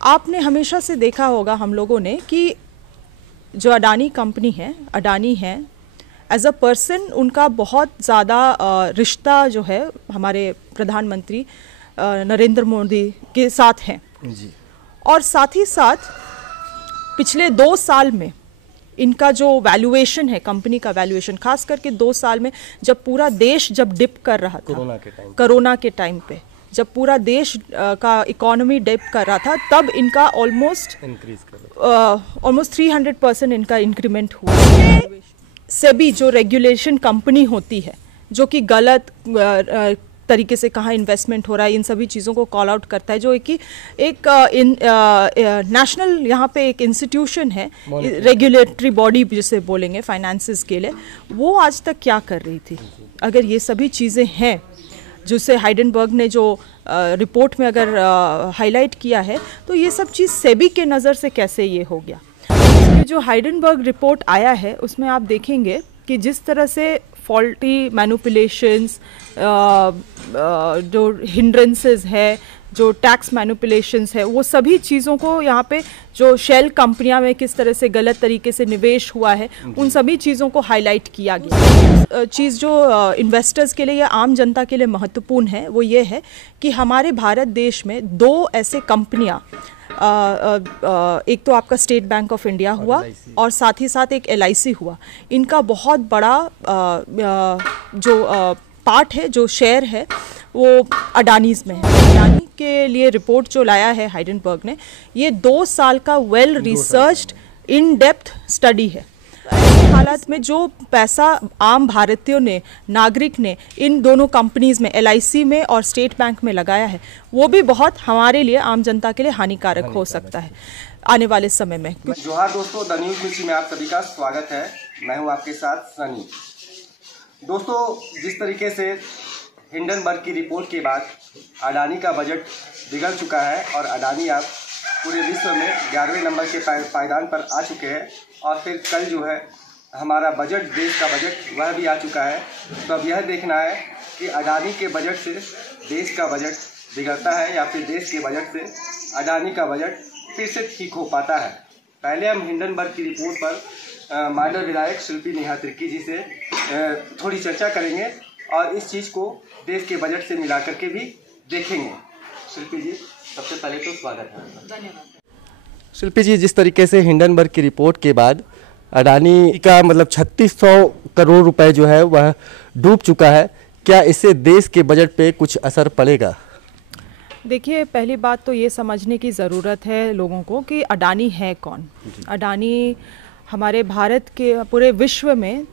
आपने हमेशा से देखा होगा हम लोगों ने कि जो अडानी कंपनी है, अडानी है, एज अ पर्सन उनका बहुत ज़्यादा रिश्ता जो है हमारे प्रधानमंत्री नरेंद्र मोदी के साथ है जी। और साथ ही साथ पिछले 2 साल में इनका जो वैल्यूएशन है, कंपनी का वैल्यूएशन, खास करके 2 साल में जब पूरा देश जब डिप कर रहा था कोरोना के टाइम पे, जब पूरा देश का इकोनॉमी डिप कर रहा था, तब इनका ऑलमोस्ट 300% इनका इंक्रीमेंट हुआ। सेबी जो रेगुलेशन कंपनी होती है, जो कि गलत तरीके से कहाँ इन्वेस्टमेंट हो रहा है, इन सभी चीज़ों को कॉल आउट करता है, जो एक नेशनल यहाँ पे एक इंस्टीट्यूशन है, रेगुलेटरी बॉडी जिसे बोलेंगे फाइनेंसेस के लिए, वो आज तक क्या कर रही थी? अगर ये सभी चीज़ें हैं जिसे हाइडेनबर्ग ने जो रिपोर्ट में अगर हाईलाइट किया है, तो ये सब चीज़ सेबी के नज़र से कैसे ये हो गया? जो हाइडेनबर्ग रिपोर्ट आया है उसमें आप देखेंगे कि जिस तरह से फॉल्टी मैनिपुलेशंस, जो हिंड्रेंसेस है, जो टैक्स मैनिपुलेशंस है, वो सभी चीज़ों को यहाँ पे जो शेल कंपनियां में किस तरह से गलत तरीके से निवेश हुआ है, उन सभी चीज़ों को हाईलाइट किया गया। चीज़ जो इन्वेस्टर्स के लिए या आम जनता के लिए महत्वपूर्ण है वो ये है कि हमारे भारत देश में 2 ऐसे कंपनियां, एक तो आपका स्टेट बैंक ऑफ इंडिया हुआ और साथ ही साथ एक LIC हुआ। इनका बहुत बड़ा जो पार्ट है, जो शेयर है, वो अडानीज़ में है। अडानी के लिए रिपोर्ट जो लाया है हाइडेनबर्ग ने, ये 2 साल का well researched in depth study है। ऐसे हालात में जो पैसा आम भारतीयों ने, नागरिक ने इन दोनों कंपनीज में, LIC में और स्टेट बैंक में लगाया है, वो भी बहुत हमारे लिए, आम जनता के लिए हानिकारक हो सकता है आने वाले समय में। जोहार दोस्तों, द न्यूज़ मिर्ची में आप सभी का स्वागत है। मैं हूं आपके साथ सनी। दोस्तों, जिस तरीके से हिंडनबर्ग की रिपोर्ट के बाद अडानी का बजट बिगड़ चुका है और अडानी अब पूरे विश्व में 11वें नंबर के पायदान पर आ चुके हैं, और फिर कल जो है हमारा बजट, देश का बजट, वह भी आ चुका है। तो अब यह देखना है कि अडानी के बजट से देश का बजट बिगड़ता है या फिर देश के बजट से अडानी का बजट फिर से ठीक हो पाता है। पहले हम हिंडनबर्ग की रिपोर्ट पर माडल विधायक शिल्पी नेहा तिर्की जी से थोड़ी चर्चा करेंगे और इस चीज़ को देश के बजट से मिला करके भी देखेंगे। शिल्पी जी, सबसे पहले तो स्वागत है। धन्यवाद। शिल्पी जी, जिस तरीके से हिंडनबर्ग की रिपोर्ट के बाद अडानी का मतलब 3600 करोड़ रुपए जो है वह डूब चुका है, क्या इससे देश के बजट पे कुछ असर पड़ेगा? देखिए, पहली बात तो ये समझने की ज़रूरत है लोगों को कि अडानी है कौन। अडानी हमारे भारत के, पूरे विश्व में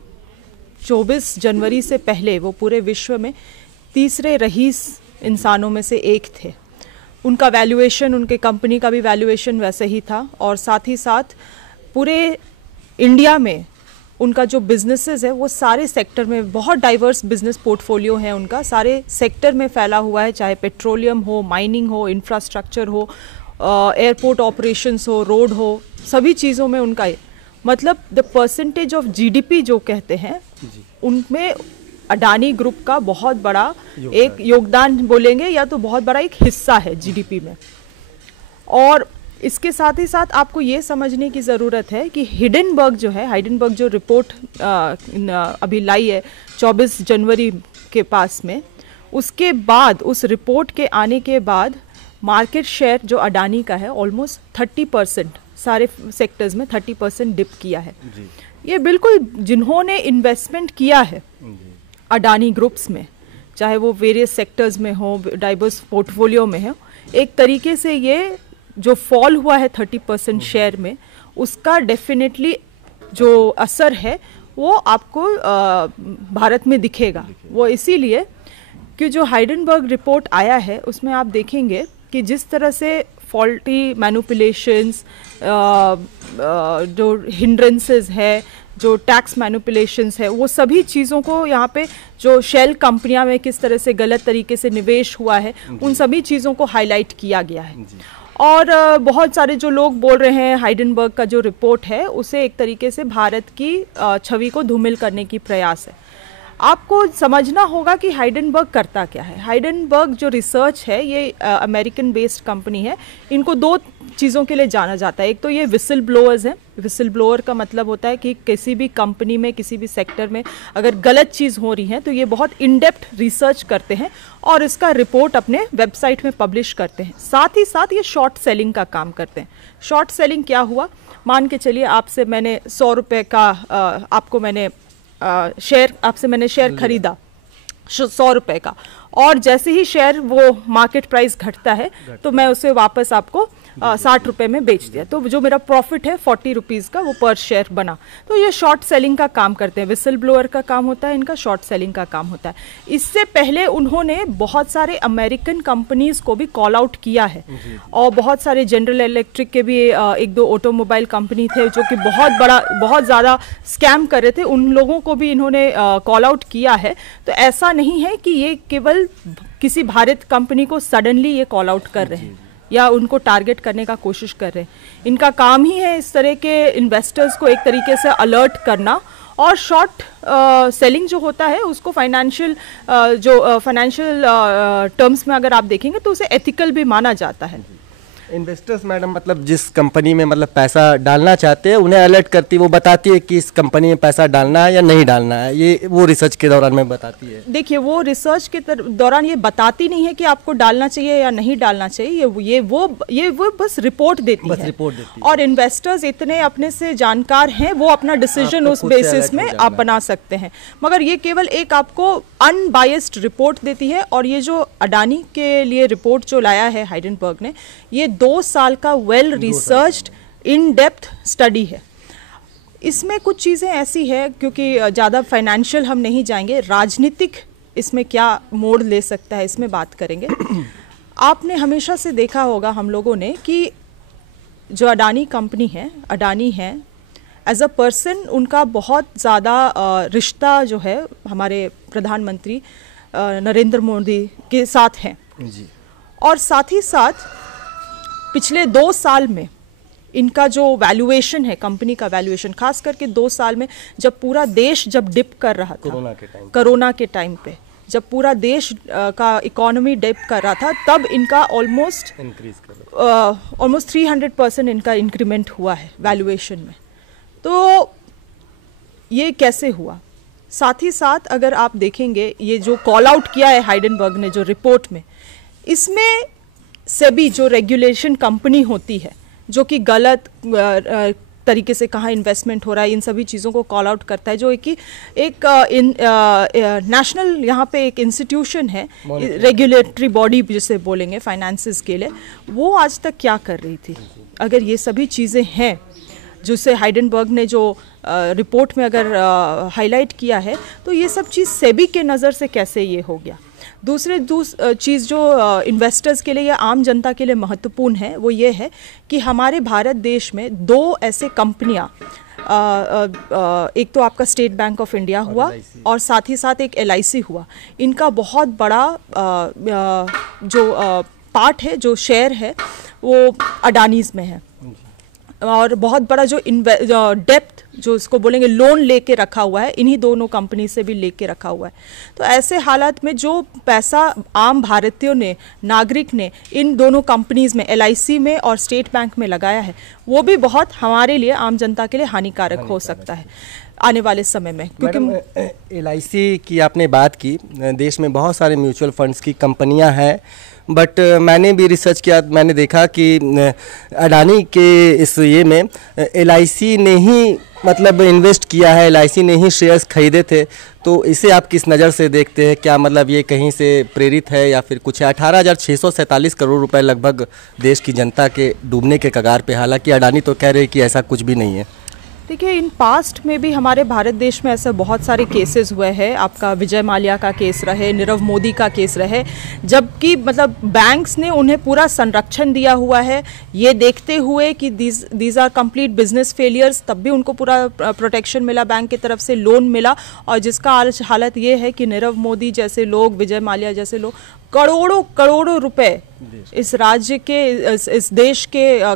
24 जनवरी से पहले वो पूरे विश्व में तीसरे रईस इंसानों में से एक थे। उनका वैल्यूएशन, उनके कंपनी का भी वैल्यूएशन वैसे ही था, और साथ ही साथ पूरे इंडिया में उनका जो बिजनेसेस है वो सारे सेक्टर में, बहुत डाइवर्स बिजनेस पोर्टफोलियो है उनका, सारे सेक्टर में फैला हुआ है, चाहे पेट्रोलियम हो, माइनिंग हो, इंफ्रास्ट्रक्चर हो, एयरपोर्ट ऑपरेशंस हो, रोड हो, सभी चीज़ों में उनका, मतलब द परसेंटेज ऑफ GDP जो कहते हैं उनमें अडानी ग्रुप का बहुत बड़ा एक योगदान बोलेंगे, या तो बहुत बड़ा एक हिस्सा है GDP में। और इसके साथ ही साथ आपको ये समझने की ज़रूरत है कि हिंडनबर्ग जो है, हाइडेनबर्ग जो रिपोर्ट अभी लाई है 24 जनवरी के पास में, उसके बाद, उस रिपोर्ट के आने के बाद मार्केट शेयर जो अडानी का है ऑलमोस्ट 30%, सारे सेक्टर्स में 30% डिप किया है। ये बिल्कुल जिन्होंने इन्वेस्टमेंट किया है अडानी ग्रुप्स में, चाहे वो वेरियस सेक्टर्स में हो, डाइवर्स पोर्टफोलियो में हो, एक तरीके से ये जो फॉल हुआ है 30% शेयर में, उसका डेफिनेटली जो असर है वो आपको भारत में दिखेगा। वो इसीलिए कि जो हाइडेनबर्ग रिपोर्ट आया है उसमें आप देखेंगे कि जिस तरह से फॉल्टी मैनिपुलेशंस, जो हिंड्रेंसेस है, जो टैक्स मैनिपुलेशंस है, वो सभी चीज़ों को यहाँ पे जो शेल कंपनियां में किस तरह से गलत तरीके से निवेश हुआ है, उन सभी चीज़ों को हाईलाइट किया गया है। और बहुत सारे जो लोग बोल रहे हैं हाइडेनबर्ग का जो रिपोर्ट है उसे एक तरीके से भारत की छवि को धूमिल करने की प्रयास है। आपको समझना होगा कि हाइडेनबर्ग करता क्या है। हाइडेनबर्ग जो रिसर्च है ये अमेरिकन बेस्ड कंपनी है। इनको दो चीज़ों के लिए जाना जाता है। एक तो ये विसल ब्लोअर्स हैं। विसल ब्लोअर का मतलब होता है कि किसी भी कंपनी में, किसी भी सेक्टर में अगर गलत चीज़ हो रही है तो ये बहुत इन डेप्थ रिसर्च करते हैं और इसका रिपोर्ट अपने वेबसाइट में पब्लिश करते हैं। साथ ही साथ ये शॉर्ट सेलिंग का काम करते हैं। शॉर्ट सेलिंग क्या हुआ, मान के चलिए आपसे मैंने 100 रुपये का आपको मैंने शेयर खरीदा 100 रुपये का, और जैसे ही शेयर वो मार्केट प्राइस घटता है तो मैं उसे वापस आपको 60 रुपये में बेच दिया, तो जो मेरा प्रॉफिट है 40 रुपीज़ का वो पर शेयर बना। तो ये शॉर्ट सेलिंग का काम करते हैं। विसल ब्लोअर का काम होता है, इनका शॉर्ट सेलिंग का काम होता है। इससे पहले उन्होंने बहुत सारे अमेरिकन कंपनीज को भी कॉल आउट किया है और बहुत सारे जनरल इलेक्ट्रिक के भी एक दो ऑटोमोबाइल कंपनी थे जो कि बहुत ज़्यादा स्कैम कर रहे थे, उन लोगों को भी इन्होंने कॉल आउट किया है। तो ऐसा नहीं है कि ये केवल किसी भारत कंपनी को सडनली ये कॉल आउट कर रहे हैं या उनको टारगेट करने का कोशिश कर रहे हैं। इनका काम ही है इस तरह के इन्वेस्टर्स को एक तरीके से अलर्ट करना, और शॉर्ट सेलिंग जो होता है उसको फाइनेंशियल टर्म्स में अगर आप देखेंगे तो उसे एथिकल भी माना जाता है। इन्वेस्टर्स मैडम मतलब जिस कंपनी में मतलब पैसा डालना चाहते हैं उन्हें अलर्ट करती है, वो बताती है कि इस कंपनी में पैसा डालना है या नहीं डालना है, ये वो रिसर्च के दौरान में बताती है। देखिए वो रिसर्च के दौरान ये बताती नहीं है कि आपको डालना चाहिए या नहीं डालना चाहिए, ये वो बस रिपोर्ट देती है। और इन्वेस्टर्स इतने अपने से जानकार हैं, वो अपना डिसीजन उस बेसिस में आप बना सकते हैं, मगर ये केवल एक आपको अनबायस्ड रिपोर्ट देती है। और ये जो अडानी के लिए रिपोर्ट जो लाया है हाइडेनबर्ग ने, ये 2 साल का well researched in depth study है। इसमें कुछ चीज़ें ऐसी है, क्योंकि ज़्यादा फाइनेंशियल हम नहीं जाएंगे, राजनीतिक इसमें क्या मोड़ ले सकता है इसमें बात करेंगे। आपने हमेशा से देखा होगा हम लोगों ने कि जो अडानी कंपनी है, अडानी है एज अ पर्सन, उनका बहुत ज़्यादा रिश्ता जो है हमारे प्रधानमंत्री नरेंद्र मोदी के साथ है जी। और साथ ही साथ पिछले 2 साल में इनका जो वैल्यूएशन है, कंपनी का वैल्यूएशन, खास करके 2 साल में जब पूरा देश जब डिप कर रहा था कोरोना के टाइम पे, जब पूरा देश का इकोनॉमी डिप कर रहा था, तब इनका ऑलमोस्ट 300% इनका इंक्रीमेंट हुआ है वैल्यूएशन में। तो ये कैसे हुआ? साथ ही साथ अगर आप देखेंगे ये जो कॉल आउट किया है हाइडेनबर्ग ने जो रिपोर्ट में, इसमें सेबी जो रेगुलेशन कंपनी होती है जो कि गलत तरीके से कहाँ इन्वेस्टमेंट हो रहा है, इन सभी चीज़ों को कॉल आउट करता है, जो एक नेशनल यहाँ पे एक इंस्टीट्यूशन है, रेगुलेटरी बॉडी जिसे बोलेंगे फाइनेंसेस के लिए, वो आज तक क्या कर रही थी? अगर ये सभी चीज़ें हैं जिसे हाइडेनबर्ग ने जो रिपोर्ट में अगर हाईलाइट किया है, तो ये सब चीज़ सेबी के नज़र से कैसे ये हो गया? दूसरी चीज़ जो इन्वेस्टर्स के लिए या आम जनता के लिए महत्वपूर्ण है वो ये है कि हमारे भारत देश में 2 ऐसे कंपनियां, एक तो आपका स्टेट बैंक ऑफ इंडिया हुआ और साथ ही साथ एक LIC हुआ। इनका बहुत बड़ा जो पार्ट है, जो शेयर है, वो अडानीज़ में है, और बहुत बड़ा जो डेप्थ जो इसको बोलेंगे लोन लेके रखा हुआ है, इन्हीं दोनों कंपनी से भी लेके रखा हुआ है। तो ऐसे हालात में जो पैसा आम भारतीयों ने, नागरिक ने इन दोनों कंपनीज में, LIC में और स्टेट बैंक में लगाया है, वो भी बहुत हमारे लिए, आम जनता के लिए हानिकारक हो सकता है आने वाले समय में। क्योंकि LIC की आपने बात की, देश में बहुत सारे म्यूचुअल फंड्स की कंपनियां हैं, बट मैंने भी रिसर्च किया, मैंने देखा कि अडानी के इस ये में LIC ने ही मतलब इन्वेस्ट किया है, LIC ने ही शेयर्स खरीदे थे। तो इसे आप किस नज़र से देखते हैं? क्या मतलब ये कहीं से प्रेरित है या फिर कुछ है? 18,647 करोड़ रुपए लगभग देश की जनता के डूबने के कगार पे, हालांकि अडानी तो कह रहे हैं कि ऐसा कुछ भी नहीं है। देखिए, इन पास्ट में भी हमारे भारत देश में ऐसे बहुत सारे केसेस हुए हैं। आपका विजय माल्या का केस रहे, नीरव मोदी का केस रहे, जबकि मतलब बैंक्स ने उन्हें पूरा संरक्षण दिया हुआ है, ये देखते हुए कि these are complete business failures, तब भी उनको पूरा प्रोटेक्शन मिला, बैंक की तरफ से लोन मिला। और जिसका आज हालत ये है कि नीरव मोदी जैसे लोग, विजय माल्या जैसे लोग करोड़ों करोड़ों रुपए इस राज्य के, इस देश के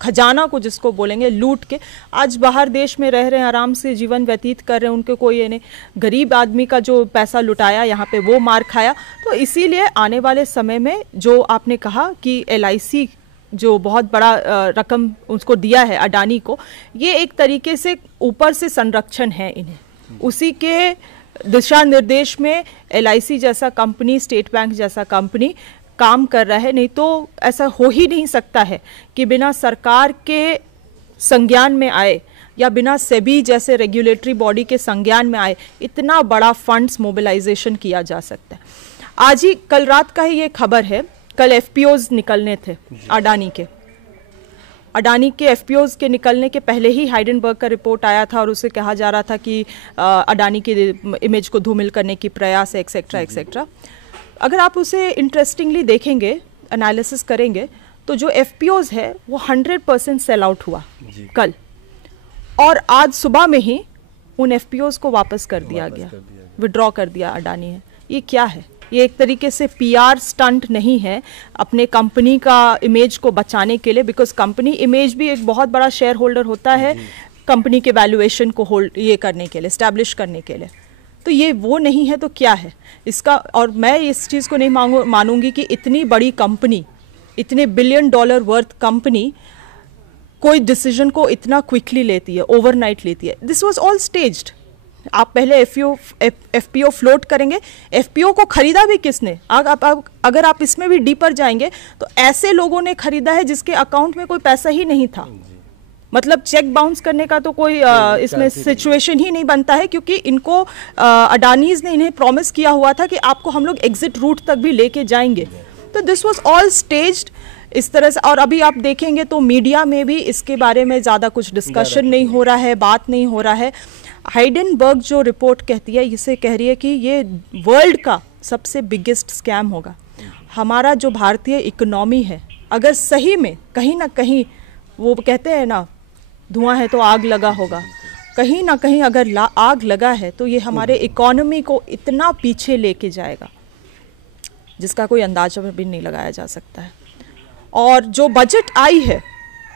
खजाना को जिसको बोलेंगे लूट के आज बाहर देश में रह रहे हैं, आराम से जीवन व्यतीत कर रहे हैं। उनके कोई यानी गरीब आदमी का जो पैसा लुटाया यहाँ पे वो मार खाया। तो इसीलिए आने वाले समय में जो आपने कहा कि LIC जो बहुत बड़ा रकम उसको दिया है अडानी को, ये एक तरीके से ऊपर से संरक्षण है इन्हें, उसी के दिशा निर्देश में LIC जैसा कंपनी, स्टेट बैंक जैसा कंपनी काम कर रहा है। नहीं तो ऐसा हो ही नहीं सकता है कि बिना सरकार के संज्ञान में आए या बिना सेबी जैसे रेगुलेटरी बॉडी के संज्ञान में आए इतना बड़ा फंड्स मोबिलाइजेशन किया जा सकता है। आज ही कल रात का ही ये खबर है, कल FPOs निकलने थे अडानी के FPOs के निकलने के पहले ही हाइडेनबर्ग का रिपोर्ट आया था और उसे कहा जा रहा था कि अडानी की इमेज को धूमिल करने की प्रयास है, एक्सेट्रा एक्सेट्रा। अगर आप उसे इंटरेस्टिंगली देखेंगे, एनालिसिस करेंगे, तो जो FPOs है वो 100% सेल आउट हुआ कल, और आज सुबह में ही उन FPOs को वापस कर दिया गया, विड्रॉ कर दिया अडानी है। ये क्या है? ये एक तरीके से PR स्टंट नहीं है अपने कंपनी का इमेज को बचाने के लिए, बिकॉज कंपनी इमेज भी एक बहुत बड़ा शेयर होल्डर होता है कंपनी के वैल्यूएशन को होल्ड ये करने के लिए, एस्टैब्लिश करने के लिए। तो ये वो नहीं है तो क्या है इसका? और मैं इस चीज़ को नहीं मानूंगी कि इतनी बड़ी कंपनी, इतने $1 बिलियन वर्थ कंपनी कोई डिसीजन को इतना क्विकली लेती है, ओवरनाइट लेती है। This was all staged. आप पहले FPO फ्लोट करेंगे। FPO को खरीदा भी किसने? अगर आप इसमें भी डीपर जाएंगे तो ऐसे लोगों ने खरीदा है जिसके अकाउंट में कोई पैसा ही नहीं था। मतलब चेक बाउंस करने का तो कोई इसमें सिचुएशन ही नहीं बनता है, क्योंकि इनको अडानीज ने इन्हें प्रॉमिस किया हुआ था कि आपको हम लोग एग्जिट रूट तक भी लेके जाएंगे। तो दिस वाज ऑल स्टेज्ड इस तरह से। और अभी आप देखेंगे तो मीडिया में भी इसके बारे में ज़्यादा कुछ डिस्कशन नहीं हो रहा है, बात नहीं हो रहा है। हाइडेनबर्ग जो रिपोर्ट कहती है, इसे कह रही है कि ये वर्ल्ड का सबसे बिगेस्ट स्कैम होगा। हमारा जो भारतीय इकोनॉमी है, अगर सही में कहीं ना कहीं, वो कहते हैं ना धुआं है तो आग लगा होगा, कहीं ना कहीं अगर आग लगा है तो ये हमारे इकोनॉमी को इतना पीछे लेके जाएगा जिसका कोई अंदाजा भी नहीं लगाया जा सकता है। और जो बजट आई है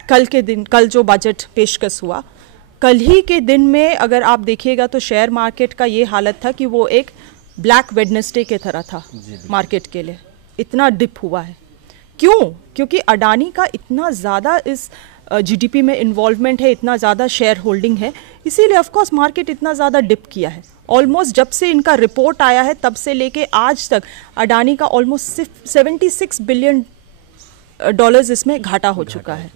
कल के दिन, कल जो बजट पेशकश हुआ, कल ही के दिन में अगर आप देखिएगा तो शेयर मार्केट का ये हालत था कि वो एक ब्लैक वेडनेसडे के तरह था मार्केट के लिए। इतना डिप हुआ है। क्यों? क्योंकि अडानी का इतना ज़्यादा इस GDP में इन्वॉल्वमेंट है, इतना ज़्यादा शेयर होल्डिंग है, इसीलिए ऑफकोर्स मार्केट इतना ज़्यादा डिप किया है। ऑलमोस्ट जब से इनका रिपोर्ट आया है तब से लेके आज तक अडानी का ऑलमोस्ट $76 बिलियन इसमें घाटा हो चुका है,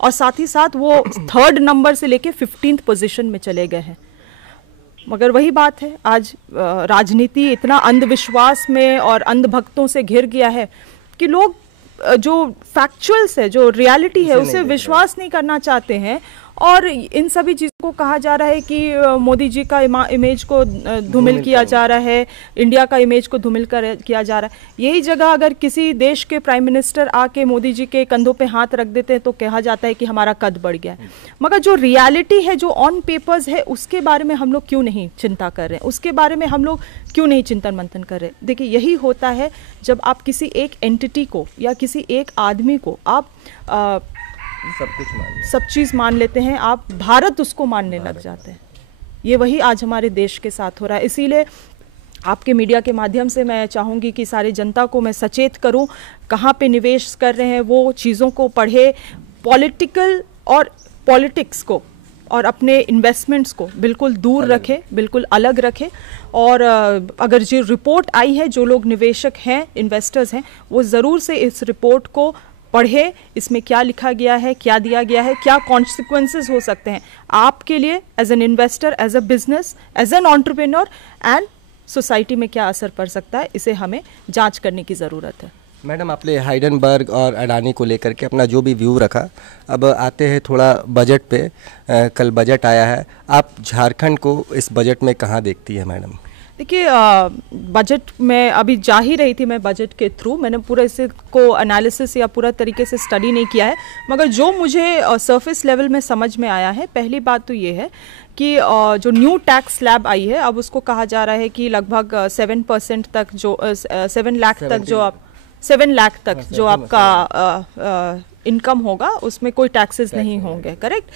और साथ ही साथ वो 3rd नंबर से लेके 15th पोजीशन में चले गए हैं। मगर वही बात है, आज राजनीति इतना अंधविश्वास में और अंधभक्तों से घिर गया है कि लोग जो फैक्चुअल्स है, जो रियलिटी है, उसे विश्वास नहीं करना चाहते हैं। और इन सभी चीज़ों को कहा जा रहा है कि मोदी जी का इमेज को धूमिल किया जा रहा है, इंडिया का इमेज को धूमिल किया जा रहा है। यही जगह अगर किसी देश के प्राइम मिनिस्टर आके मोदी जी के कंधों पे हाथ रख देते हैं तो कहा जाता है कि हमारा कद बढ़ गया है। मगर जो रियलिटी है, जो ऑन पेपर्स है, उसके बारे में हम लोग क्यों नहीं चिंता कर रहे हैं? उसके बारे में हम लोग क्यों नहीं चिंतन मंथन कर रहे? देखिए, यही होता है जब आप किसी एक एंटिटी को या किसी एक आदमी को आप सब चीज़ मान लेते हैं, आप भारत उसको मानने लग जाते हैं। ये वही आज हमारे देश के साथ हो रहा है। इसीलिए आपके मीडिया के माध्यम से मैं चाहूँगी कि सारी जनता को मैं सचेत करूँ, कहाँ पे निवेश कर रहे हैं वो चीज़ों को पढ़े, पॉलिटिक्स को और अपने इन्वेस्टमेंट्स को बिल्कुल दूर रखें, बिल्कुल अलग रखें। और अगर जो रिपोर्ट आई है, जो लोग निवेशक हैं, इन्वेस्टर्स हैं, वो ज़रूर से इस रिपोर्ट को पढ़े। इसमें क्या लिखा गया है, क्या दिया गया है, क्या कॉन्सिक्वेंसेस हो सकते हैं आपके लिए as an investor, as a business, as an entrepreneur, and society में क्या असर पड़ सकता है, इसे हमें जांच करने की ज़रूरत है। मैडम, आपने हाइडेनबर्ग और अडानी को लेकर के अपना जो भी व्यू रखा, अब आते हैं थोड़ा बजट पे। कल बजट आया है, आप झारखंड को इस बजट में कहाँ देखती है मैडम? देखिए बजट में अभी जा ही रही थी, मैं बजट के थ्रू मैंने पूरा इसे को एनालिसिस या पूरा तरीके से स्टडी नहीं किया है, मगर जो मुझे सरफेस लेवल में समझ में आया है, पहली बात तो ये है कि जो न्यू टैक्स स्लैब आई है, अब उसको कहा जा रहा है कि लगभग 7% तक जो 7 लाख तक जो आप 7 लाख तक जो आपका इनकम होगा उसमें कोई टैक्सेस नहीं होंगे, करेक्ट?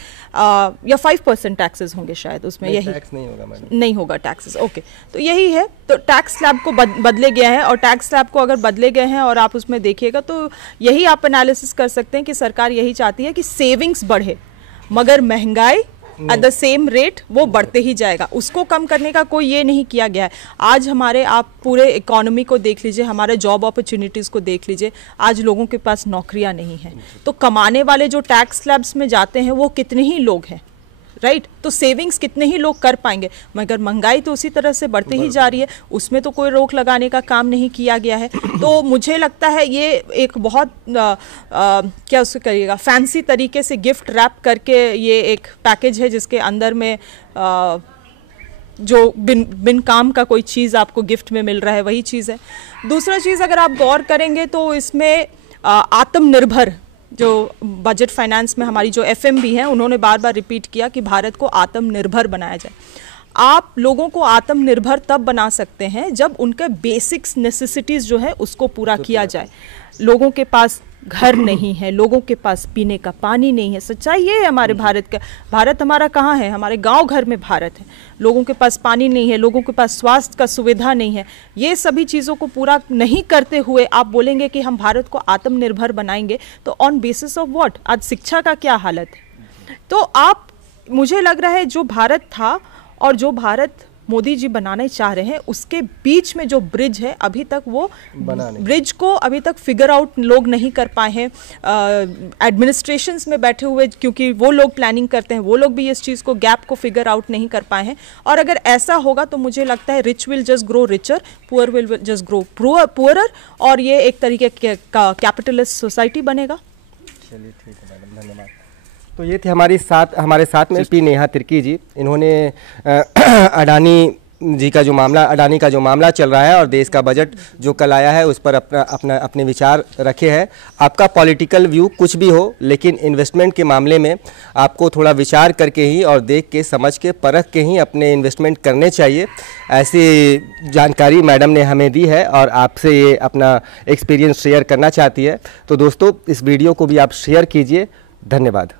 या 5% टैक्सेस होंगे शायद उसमें, यही टैक्स नहीं होगा मैडम, नहीं होगा टैक्सेस, ओके। तो यही है, तो टैक्स स्लैब को बदले गया है, और टैक्स स्लैब को अगर बदले गए हैं और आप उसमें देखिएगा तो यही आप एनालिसिस कर सकते हैं कि सरकार यही चाहती है कि सेविंग्स बढ़े, मगर महंगाई एट द सेम रेट वो बढ़ते ही जाएगा, उसको कम करने का कोई ये नहीं किया गया है। आज हमारे आप पूरे इकोनॉमी को देख लीजिए, हमारे जॉब अपॉर्चुनिटीज़ को देख लीजिए, आज लोगों के पास नौकरियां नहीं हैं, तो कमाने वाले जो टैक्स स्लैब्स में जाते हैं वो कितने ही लोग हैं, राइट? तो सेविंग्स कितने ही लोग कर पाएंगे, मगर महंगाई तो उसी तरह से बढ़ते ही जा रही है, उसमें तो कोई रोक लगाने का काम नहीं किया गया है। तो मुझे लगता है ये एक बहुत क्या उसको करिएगा, फैंसी तरीके से गिफ्ट रैप करके ये एक पैकेज है जिसके अंदर में जो बिन काम का कोई चीज़ आपको गिफ्ट में मिल रहा है, वही चीज़ है। दूसरा चीज़ अगर आप गौर करेंगे तो इसमें आत्मनिर्भर, जो बजट फाइनेंस में हमारी जो एफएमबी है, उन्होंने बार बार रिपीट किया कि भारत को आत्मनिर्भर बनाया जाए। आप लोगों को आत्मनिर्भर तब बना सकते हैं जब उनके बेसिक्स नेसेसिटीज़ जो है उसको पूरा किया जाए। लोगों के पास घर नहीं है, लोगों के पास पीने का पानी नहीं है, सच्चाई ये है हमारे भारत का। भारत हमारा कहाँ है? हमारे गांव घर में भारत है। लोगों के पास पानी नहीं है, लोगों के पास स्वास्थ्य का सुविधा नहीं है। ये सभी चीज़ों को पूरा नहीं करते हुए आप बोलेंगे कि हम भारत को आत्मनिर्भर बनाएंगे, तो ऑन बेसिस ऑफ व्हाट? आज शिक्षा का क्या हालत है? तो आप, मुझे लग रहा है जो भारत था और जो भारत मोदी जी बनाने चाह रहे हैं, उसके बीच में जो ब्रिज है, अभी तक वो ब्रिज को अभी तक फिगर आउट लोग नहीं कर पाए हैं। एडमिनिस्ट्रेशंस में बैठे हुए, क्योंकि वो लोग प्लानिंग करते हैं, वो लोग भी इस चीज़ को, गैप को फिगर आउट नहीं कर पाए हैं। और अगर ऐसा होगा तो मुझे लगता है rich will just grow richer, poor will just grow poorer, और ये एक तरीके का कैपिटलिस्ट सोसाइटी बनेगा। चलिए ठीक है मैडम, धन्यवाद। तो ये थे हमारे साथ में पी नेहा तिर्की जी। इन्होंने अडानी का जो मामला चल रहा है और देश का बजट जो कल आया है उस पर अपने विचार रखे हैं। आपका पॉलिटिकल व्यू कुछ भी हो, लेकिन इन्वेस्टमेंट के मामले में आपको थोड़ा विचार करके ही और देख के, समझ के, परख के ही अपने इन्वेस्टमेंट करने चाहिए। ऐसी जानकारी मैडम ने हमें दी है और आपसे ये अपना एक्सपीरियंस शेयर करना चाहती है। तो दोस्तों, इस वीडियो को भी आप शेयर कीजिए। धन्यवाद।